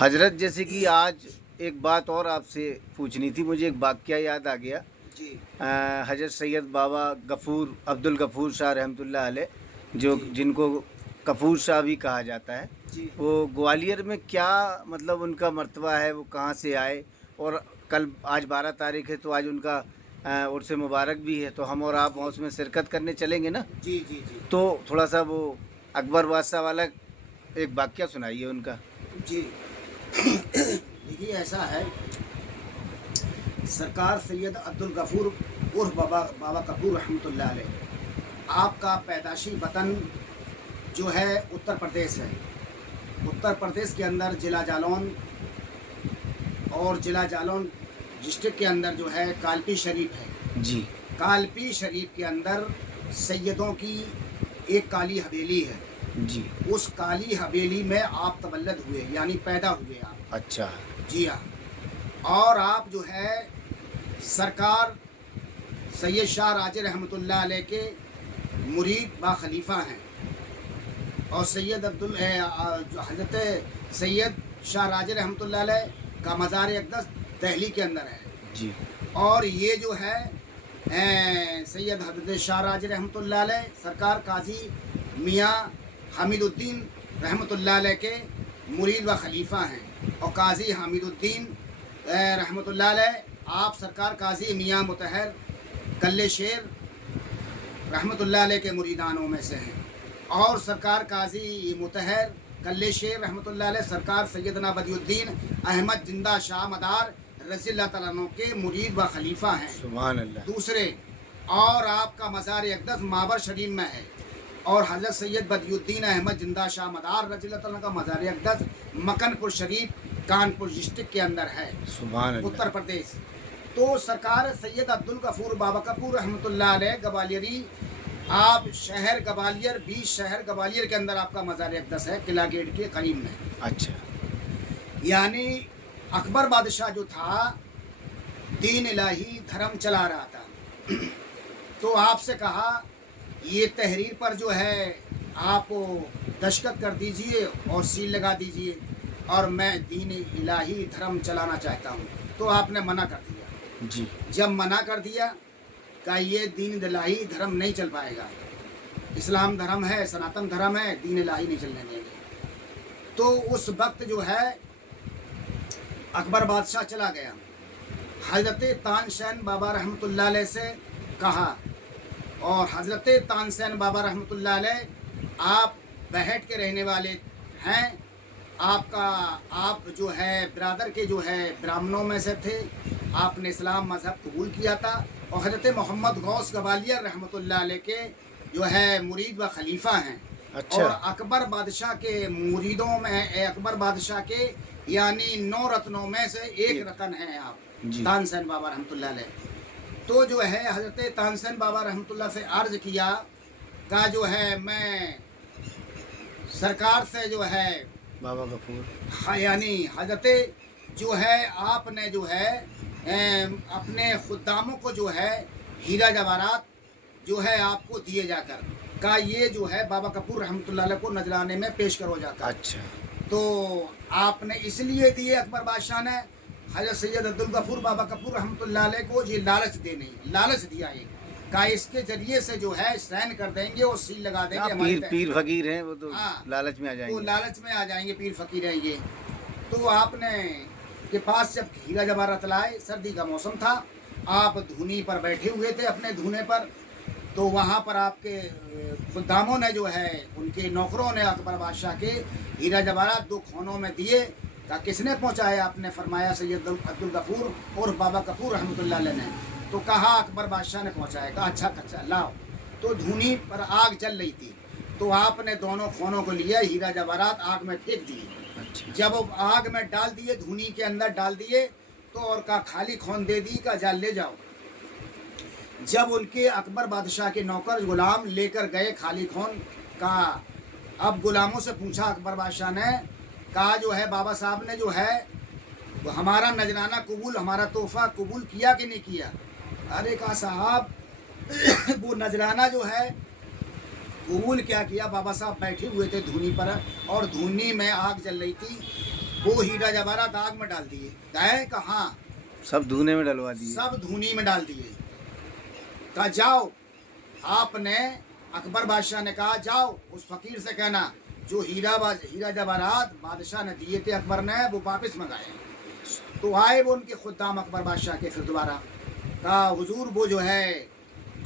حضرت جیسے کہ آج ایک بات اور آپ سے پوچھنی تھی، مجھے ایک واقعہ یاد آ گیا۔ جی حضرت سید بابا غفور عبدالغفور شاہ رحمۃ اللہ علیہ، جی جن کو غفور شاہ بھی کہا جاتا ہے، جی وہ گوالیئر میں کیا مطلب ان کا مرتبہ ہے، وہ کہاں سے آئے؟ اور آج 12 تاریخ ہے تو آج ان کا عرس مبارک بھی ہے، تو ہم اور آپ جی اس میں شرکت کرنے چلیں گے نا؟ جی جی جی تو تھوڑا سا وہ اکبر بادشاہ والا ایک واقعہ سنائیے ان کا۔ جی دیکھیے ایسا ہے، سرکار سید عبدالغفور عرف بابا کپور رحمۃ اللہ علیہ، آپ کا پیدائشی وطن جو ہے اتر پردیش ہے۔ اتر پردیش کے اندر ضلع جالون اور ضلع جالون ڈسٹرکٹ کے اندر جو ہے کالپی شریف ہے۔ جی کالپی شریف کے اندر سیدوں کی ایک کالی حویلی ہے۔ جی اس کالی حویلی میں آپ تولد ہوئے، یعنی پیدا ہوئے آپ۔ اچھا جی ہاں، اور آپ جو ہے سرکار سید شاہ راجہ رحمۃ اللہ علیہ کے مرید با خلیفہ ہیں، اور حضرت سید شاہ راجہ رحمۃ اللہ علیہ کا مزار اقدس دہلی کے اندر ہے۔ جی اور یہ جو ہے سید حضرت شاہ راجہ رحمۃ اللہ علیہ سرکار قاضی میاں حمید الدین رحمۃ اللہ علیہ کے مرید و خلیفہ ہیں، اور قاضی حمید الدین رحمۃ اللہ علیہ آپ سرکار قاضی میاں مطہر کلے شیر رحمۃ اللہ علیہ کے مریدانوں میں سے ہیں، اور سرکار قاضی مطہر کلے شیر رحمۃ اللہ علیہ سرکار سیدنا بدی الدین احمد زندہ شاہ مدار رضی اللہ تعالیٰ عنہ کے مرید و خلیفہ ہیں۔ سبحان اللہ۔ دوسرے، اور آپ کا مزار اقدس مابر شریف میں ہے، اور حضرت سید بدی الدین احمد زندہ شاہ مدار رضی اللہ تعالیٰ کا مزار اقدس مکن پور شریف کانپور ڈسٹرکٹ کے اندر ہے، سبحان اللہ۔ اتر پردیش۔ تو سرکار سید عبدالغفور بابا کپور رحمۃ اللہ علیہ گوالیری، آپ شہر گوالیئر 20 شہر گوالیئر کے اندر آپ کا مزار اقدس ہے، قلعہ گیٹ کے قریب میں۔ اچھا یعنی اکبر بادشاہ جو تھا دین الہی دھرم چلا رہا تھا، تو آپ سے کہا یہ تحریر پر جو ہے آپ دستخط کر دیجئے اور سیل لگا دیجئے، اور میں دین الہی دھرم چلانا چاہتا ہوں۔ تو آپ نے منع کر دیا۔ جی جب منع کر دیا کہ یہ دین الہی دھرم نہیں چل پائے گا، اسلام دھرم ہے، سناتن دھرم ہے، دین الہی نہیں چلنے دیں گے، تو اس وقت جو ہے اکبر بادشاہ چلا گیا، حضرت تانسین بابا رحمۃ اللہ علیہ سے کہا، اور حضرت تانسین بابا رحمۃ اللہ علیہ آپ بیٹھ کے رہنے والے ہیں، آپ جو ہے برادر کے جو ہے برہمنوں میں سے تھے، آپ نے اسلام مذہب قبول کیا تھا، اور حضرت محمد غوث گوالیئر رحمۃ اللہ علیہ کے جو ہے مرید و خلیفہ ہیں۔ اچھا۔ اور اکبر بادشاہ کے مریدوں میں، اکبر بادشاہ کے یعنی 9 رتنوں میں سے ایک رتن ہیں آپ، جی تانسین بابا رحمۃ اللہ علیہ۔ تو جو ہے حضرت تانسین بابا رحمۃ اللہ سے عرض کیا کہ جو ہے میں سرکار سے جو ہے بابا غفور، یعنی حضرت جو ہے آپ نے جو ہے اپنے خداموں کو جو ہے ہیرا جواہرات جو ہے آپ کو دیے جا کر، کا یہ جو ہے بابا کپور رحمۃ اللہ علیہ کو نذرانے میں پیش کرو جا کر۔ اچھا تو آپ نے اس لیے دیے، اکبر بادشاہ نے حضرت سید عبدالغفور بابا کپور رحمۃ اللہ علیہ کو یہ لالچ دیا ہے کہ اس کے ذریعے سے جو ہے سائن کر دیں گے اور سیل لگا دیں گے ہمارے پیر فقیر ہیں وہ تو ہاں، لالچ میں آ جائیں وہ گے۔ لالچ میں آ جائیں گے، پیر فقیر ہیں یہ۔ تو آپ نے کے پاس جب ہیرا جواہرات لائے، سردی کا موسم تھا، آپ دھونی پر بیٹھے ہوئے تھے اپنے دھونے پر، تو وہاں پر آپ کے خداموں نے جو ہے ان کے نوکروں نے اکبر بادشاہ کے ہیرا جواہرات 2 خانوں میں دیے۔ کہ کس نے پہنچایا؟ آپ نے فرمایا سید عبدالغفور اور بابا کپور رحمۃ اللہ علیہ نے۔ تو کہا اکبر بادشاہ نے پہنچایا، کہا اچھا لاؤ۔ تو دھونی پر آگ جل رہی تھی، تو آپ نے دونوں خانوں کو لیا، ہیرا جواہرات آگ میں پھینک دیے۔ اچھا جب آگ میں ڈال دیے، دھونی کے اندر ڈال دیے، تو اور کا خالی خون دے دی کا جال لے جاؤ۔ جب ان کے اکبر بادشاہ کے نوکر غلام لے کر گئے خالی خون کا، اب غلاموں سے پوچھا اکبر بادشاہ نے، کہا جو ہے بابا صاحب نے جو ہے ہمارا نذرانہ قبول، ہمارا تحفہ قبول کیا کہ نہیں کیا؟ ارے کہا صاحب وہ نذرانہ جو ہے قبول کیا کیا؟ بابا صاحب بیٹھے ہوئے تھے دھونی پر، اور دھونی میں آگ جل رہی تھی، वो हीरा जवाहरात आग में डाल दिए। गए कहाँ? सब धुने में डलवा दिए। सब धूनी में डाल दिए। कहा जाओ, आपने अकबर बादशाह ने कहा जाओ उस फकीर से कहना जो हीरा जवाहरात बादशाह ने दिए थे अकबर ने, वो वापस मंगाए। तो आए वो उनके खुद्दाम अकबर बादशाह के, फिर दोबारा कहा हुजूर वो जो है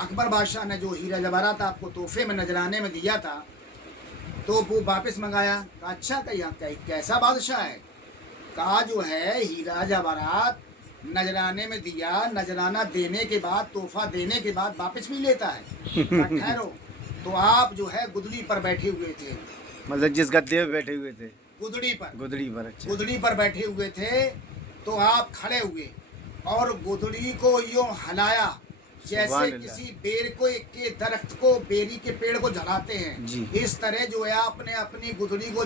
अकबर बादशाह ने जो हीरा जवाहरात आपको तोहफे में नजराने में दिया था तो वो वापस मंगाया। कहा अच्छा, कैसा बादशाह है? कहा जो है हीरा जवाहरात नजराने में दिया, नजराना देने के बाद, तोहफा देने के बाद वापस भी लेता है। कहा ठहरो, तो आप जो है गुदड़ी पर बैठे हुए थे। मतलब जिस गद्दे पे बैठे हुए थे? गुदड़ी पर। गुदड़ी पर। अच्छा। गुदड़ी पर बैठे हुए थे तो आप खड़े हुए और गुदड़ी को यूं हलाया जैसे किसी बेर को के दरख्त को, बेरी के पेड़ को झलाते हैं जी। इस तरह जो है आपने अपनी गुदड़ी को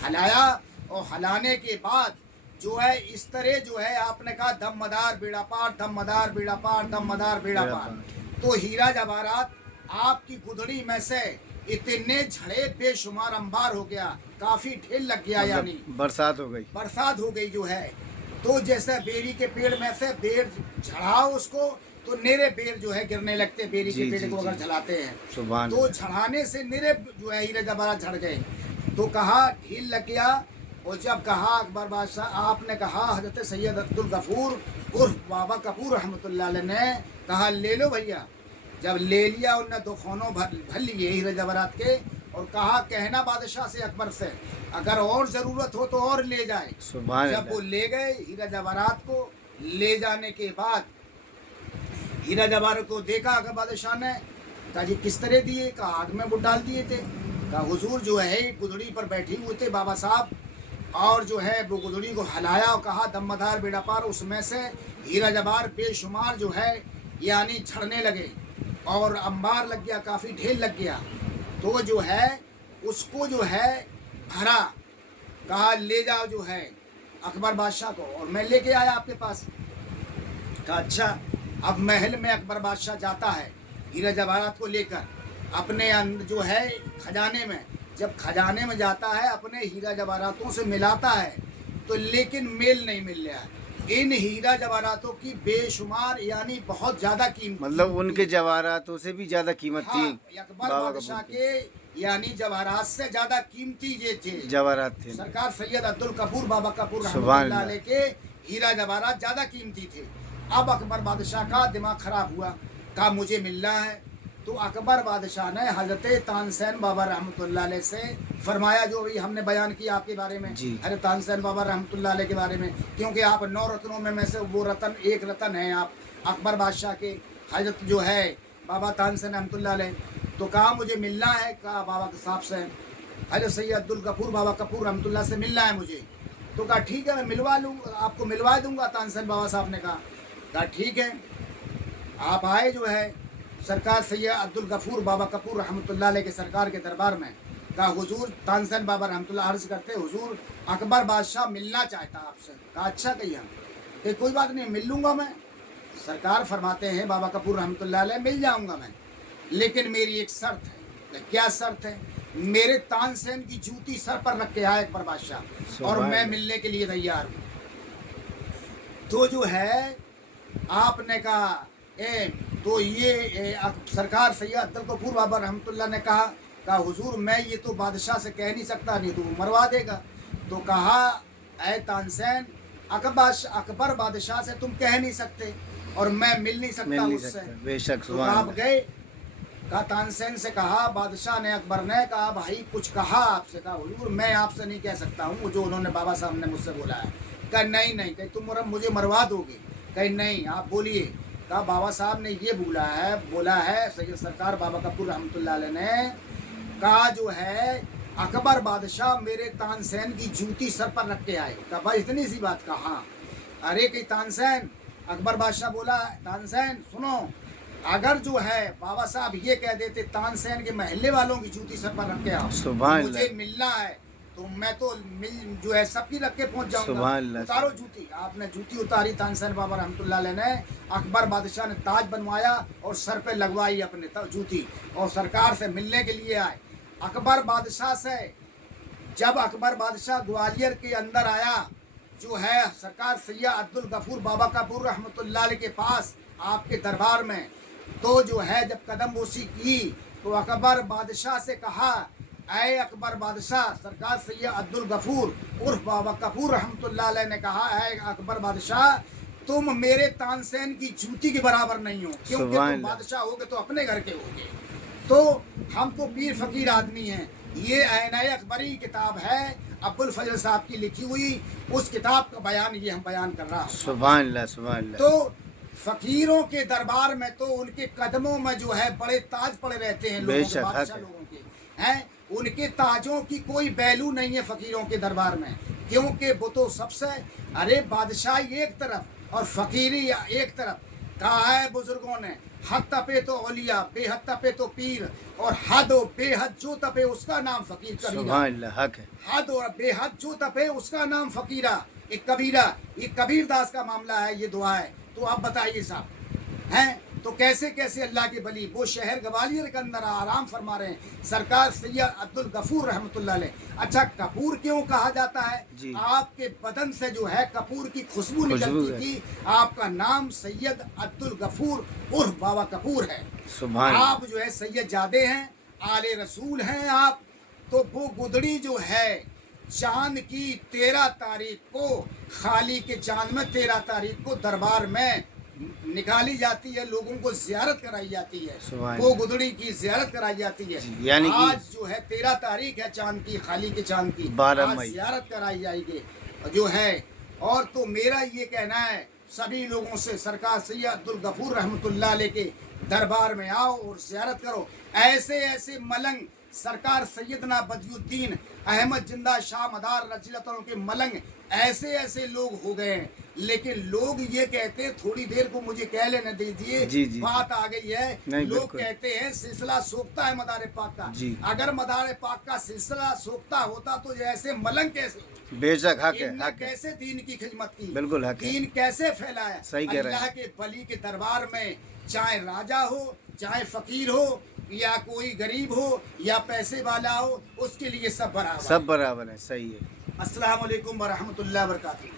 हलाया और हलाने के बाद जो है इस तरह जो है आपने कहा दमदार बेड़ा पार, दमदार बेड़ा पार, दमदार बेड़ा पार। तो हीरा जवाहरात आपकी गुदड़ी में से इतने झड़े बेशुमार अंबार हो गया, काफी ढेर लग गया, मतलब यानी बरसात हो गई। बरसात हो गई जो है। तो जैसे बेरी के पेड़ में से बेर झड़ाओ उसको तो निरे बेर जो है गिरने लगते, बेरी के पेड़ को अगर झलाते हैं तो झड़ाने से निरे जो है हीरा जवाहरात झड़ गए। तो कहा ढील लग गया। और जब कहा अकबर बादशाह, आपने कहा हजरत सैयद अब्दुल गफूर उर्फ बाबा कपूर रहमतुल्लाह अलैह ने कहा ले लो भैया। जब ले लिया उनने दो खानों भर लिए हीरा जवाहरात के और कहा कहना बादशाह से अकबर से अगर और ज़रूरत हो तो और ले जाए। जब वो ले गए हीरा जवाहरात को, ले जाने के बाद हीरा जवाहरात को देखा अकबर बादशाह ने, कहा जी किस तरह दिए? कहा आग में वो डाल दिए थे। कहा हुजूर जो है गुदड़ी पर बैठे हुए थे बाबा साहब और जो है वो गुदड़ी को हलाया और कहा दमदार बेड़ा पार, उसमें से हीरा जवाहरात बेशुमार जो है यानी झड़ने लगे और अंबार लग गया, काफ़ी ढेर लग गया। तो जो है उसको जो है भरा, कहा ले जाओ जो है अकबर बादशाह को और मैं लेके आया आपके पास। कहा अच्छा। अब महल में अकबर बादशाह जाता है हीरा जवाहरात को लेकर अपने जो है खजाने में। जब खजाने में जाता है अपने हीरा जवाहरातों से मिलाता है तो लेकिन मेल नहीं मिल रहा है। इन हीरा जवाहरातों की बेशुमार यानी बहुत ज़्यादा कीमत, मतलब उनके जवाहरातों से भी ज़्यादा कीमत थी। अकबर बादशाह के यानी जवाहरात से ज़्यादा कीमती ये थे जवाहरात थे। सरकार सैयद अब्दुल कपूर बाबा कपूर रहमतुल्लाह अलैह के हीरा जवाहरात ज़्यादा कीमती थे। अब अकबर बादशाह का दिमाग खराब हुआ, कहा मुझे मिलना है। तो अकबर बादशाह ने हजरत तानसेन बाबा रहमतुल्लाह अलैह से फरमाया जो भी हमने बयान किया आपके बारे में, हजरत तानसेन बाबा रहमतुल्लाह अलैह के बारे में, क्योंकि आप 9 रत्नों में से वो रतन एक रतन है आप अकबर बादशाह के, हजरत जो है बाबा तानसेन रहमतुल्लाह अलैह। तो कहा मुझे मिलना है, कहा बाबा के साहब से हजरत सैयद अब्दुल गफूर बाबा कपूर रहमतुल्लाह से मिलना है मुझे। तो कहा ठीक है मैं मिलवा लूँगा, आपको मिलवा दूँगा। तानसेन बाबा साहब ने कहा ठीक है। आप आए जो है सरकार सैयद अब्दुल गफूर बाबा कपूर रहमतुल्लाह अलैह के सरकार के दरबार में। कहा हुजूर, तानसेन बाबा रहमतुल्लाह अर्ज़ करते हुजूर अकबर बादशाह मिलना चाहता आपसे। कहा अच्छा कहिए, कि कोई बात नहीं मिल लूँगा मैं। सरकार फरमाते हैं बाबा कपूर रहमतुल्लाह अलैह मिल जाऊँगा मैं, लेकिन मेरी एक शर्त है। क्या शर्त है? मेरे तानसेन की जूती सर पर रख के आए अकबर बादशाह और मैं मिलने के लिए तैयार हूँ। तो जो है आपने कहा तो ये सरकार सैयद अब्दुल गफूर बाबा रहमतुल्लाह ने कहा हुजूर मैं ये तो बादशाह से कह नहीं सकता, नहीं तो वो मरवा देगा। तो कहा ऐ तानसेन अकबर बादशाह से तुम कह नहीं सकते और मैं मिल नहीं सकता उससे। बेशक। तो आप गए, कहा तानसेन से कहा बादशाह ने, अकबर ने कहा भाई कुछ कहा आपसे? कहा हुजूर मैं आपसे नहीं कह सकता हूँ जो उन्होंने बाबा साहब ने मुझसे बोला है। कहा नहीं नहीं, कहीं तुम मुझे मरवा दोगे? कहीं नहीं, आप बोलिए। कहा बाबा साहब ने ये बोला है सैयद सरकार बाबा कपूर रहमतुल्लाह अलैह ने कहा जो है अकबर बादशाह मेरे तानसेन की जूती सर पर रख के आए। कहा भाई इतनी सी बात? कहा हाँ। अरे कि तानसेन, अकबर बादशाह बोला तानसेन सुनो, अगर जो है बाबा साहब ये कह देते तानसेन के महल्ले वालों की जूती सर पर रख के आओ, मुझे मिलना है, तो मैं तो जो है सबकी रख के पहुंच जाऊंगा। उतारो जूती। आपने जूती उतारी तानसेन बाबा रहमतुल्लाह अलैह ने। अकबर बादशाह ने ताज बनवाया और सर पे लगवाई अपने जूती और सरकार से मिलने के लिए आए। अकबर बादशाह से जब अकबर बादशाह ग्वालियर के अंदर आया, जो है सरकार सैयद अब्दुल गफूर बाबा कपूर रहमतुल्लाह अलैह के पास आपके दरबार में, तो जो है जब कदम बोसी की तो अकबर बादशाह से कहा, ऐ अकबर बादशाह, सरकार सैयद अब्दुल गफूर उर्फ बाबा कपूर रहमतुल्लाह अलैह ने कहा, ऐ अकबर बादशाह, तुम मेरे तानसेन की जूती के बराबर नहीं हो, क्योंकि तुम बादशाह होगे तो अपने घर के होगे, तो हम तो पीर फकीर आदमी हैं। ये ऐन-ए अकबरी किताब है अब्दुल फजल साहब की लिखी हुई, उस किताब का बयान ये हम बयान कर रहा हूँ। सुभान अल्लाह, सुभान अल्लाह। तो फकीरों के दरबार में तो उनके कदमों में जो है बड़े ताज पड़े रहते हैं, लोगों के, बादशाह लोगों के हैं, उनके ताजों की कोई वैल्यू नहीं है फकीरों के दरबार में, क्योंकि वो तो सबसे, अरे बादशाही एक तरफ और फकीरी एक तरफ। कहा है बुजुर्गों ने, हद तपे तो औलिया, बेहद तपे तो पीर, और हद और बेहद जो तपे उसका नाम फकीर कबीरा। सुभान अल्लाह, हक है। हद और बेहद जो तपे उसका नाम फकीरा, एक कबीरा। ये कबीर दास का मामला है, ये दुआ है। तो आप बताइए साहब, हैं तो कैसे कैसे अल्लाह के वली वो शहर ग्वालियर के अंदर आराम फरमा रहे हैं, सरकार सैयद अब्दुल गफूर रहमतुल्लाह अलैह। अच्छा, कपूर क्यों कहा जाता है? आपके बदन से जो है कपूर की खुशबू निकलती थी। आपका नाम सैयद अब्दुल गफूर उर्फ बाबा कपूर है। आप जो है सैयद जादे हैं, आले रसूल हैं आप। तो वो गुदड़ी जो है चांद की 13 तारीख को, खाली के चांद में 13 तारीख को दरबार में निकाली जाती है, लोगों को जियारत कराई जाती है, वो गुदड़ी की जियारत कराई जाती है। यानी आज जो है 13 तारीख है चांद की, खाली के चांद की, आज जियारत कराई जाएगी जो है। और तो मेरा ये कहना है सभी लोगों से, सरकार सैयद अब्दुल गफूर रहमतुल्लाह अलैह के दरबार में आओ और जियारत करो। ऐसे ऐसे मलंग सरकार सैयदना बदियुद्दीन अहमद जिंदा शाह मदार रज़ियल्लाहु के मलंग ऐसे ऐसे लोग हो गए हैं, लेकिन लोग ये कहते हैं, थोड़ी देर को मुझे कह लेने दीजिए, बात आ गई है। लोग कहते हैं सिलसिला सोखता है मदार पाक का। अगर मदार पाक का सिलसिला सोखता होता तो ऐसे मलंग कैसे, बेशक हक है, हक कैसे दीन की खिदमत की, बिल्कुल हक है, दीन कैसे फैलाया। सही कह रहे हैं। अल्लाह के वली के दरबार में चाहे राजा हो, चाहे फकीर हो, या कोई गरीब हो, या पैसे वाला हो, उसके लिए सब बराबर, सब बराबर है। सही है। अस्सलाम वालेकुम व रहमतुल्लाहि व बरकातुहू।